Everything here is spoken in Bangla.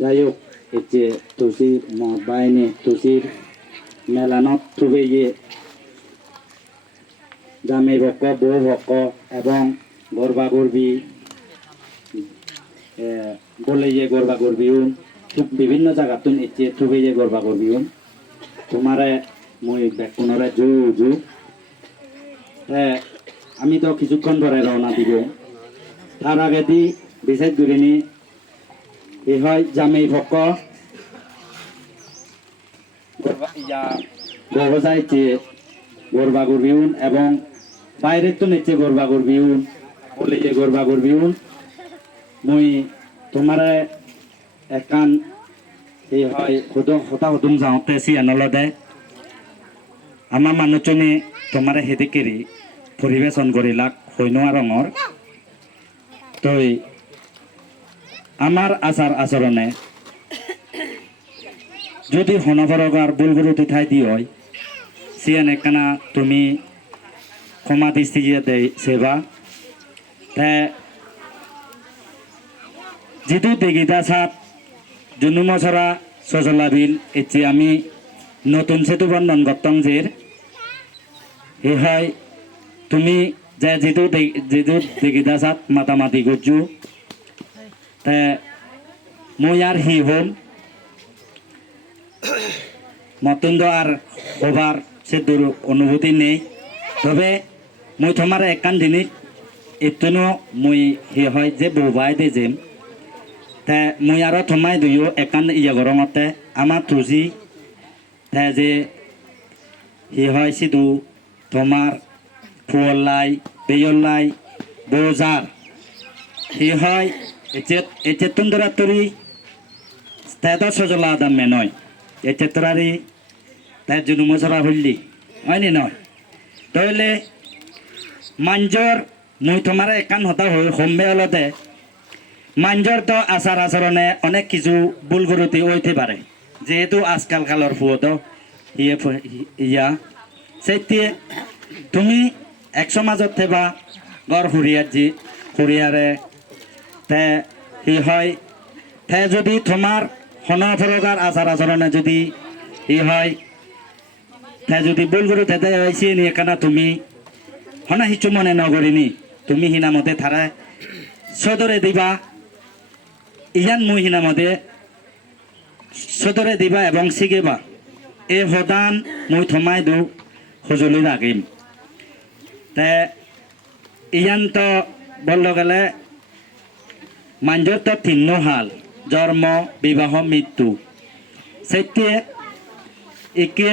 যাই হোক এই যে তুষির মহৎ বাহিনী তুষির মেলানত থুবে গিয়ে জামে ভক্ক বউ ভক্ক এবং গর্বা গর্বি বলে যে গর্বা গর্বিউন বিভিন্ন জায়গাতুন ইচ্ছে থুবে যে গর্বা গর্বিউন তোমারে মই পুনরায় জু জু। আমি তো কিছুক্ষণ পরে রওনা দিব। তার আগে দি বিশেষ দূরিনী এ হয় জামেই ভক্ক গজাইছে গরবা গরবিউন এবং বাইরের তো নিচে গরবা গরবিউন বলে যে গরবা গরবিউন মুই তোমারে একান এই হয় হুদম হতা হুদুম যাওঁতে চিয়ানলদে আমাৰ মানুহজনে তোমাৰে সেদিকেৰি পৰিৱেশন কৰিলাক সৈন্য ৰঙৰ তই আমাৰ আচাৰ আচৰণে যদি হনভৰগাৰ বুলগুৰুটি ঠাই দি হয় চিয়ান একানা তুমি ক্ষমা দৃষ্টিয়ে দেই, সেবা। তে যিটো দেগিদা চাপ জুনু মচৰা সজলা বিল এতিয়া আমি নতুন সেতু বন্ধন গতং জের এ হয়, তুমি যে যিটো দে- যিটো দেগিদা চাপ মাতামাতি করছু মই আর হি হম মতন্দ আর হবার সে দূর অনুভূতি নেই তবে, মই তোমার একান জিনিস এতনো মই হি হয় যে বৌবাই দে যেম। তে, মই আৰু থমাই দুয়ো একান ইয়া গৰমতে আমাৰ তুজি তে, যে হি হয় সিধু তোমার ফুয়লাই বেয়লাই বৌজার হি হয় এচে এচে তুন্দরা তুরি তেদা সজলা আদাম মে নয়। এচে তোরারি তাই জুনু মশরা হইলি হয়নি নয়? তাহলে মাঞ্জর মুই তোমার একান হতা হোমবে অলতে, মাঞ্জর তো আচার আচরণে অনেক কিছু ভুল করতে হইতে পারে যেহেতু আজকাল কালর ফুয়ত ইয়ে ইয়া। সেইটিয়ে তুমি এক সমাজত থেবা গড় হুরিয়ার জি হুরিয়ারে তে হি হয় তে যদি তোমার হনফরকার আচার আচরণে যদি ই হয় তে যদি ভুল করো তেতে হয়েছে নি এখানে তুমি হনা হিচু মনে নগরিনি তুমি হিনামতে থারা সদরে দিবা, ইয়ান মুই হিনামতে সদরে দিবা এবং শিগেবা এই সদান মই থমাই দিওঁ সঁজুলি ৰাখিম তে ইয়ান্ত বল গ'লে মাঞ্জত তিন্ন হাল জন্ম বিবাহ মৃত্যু। সেটি একে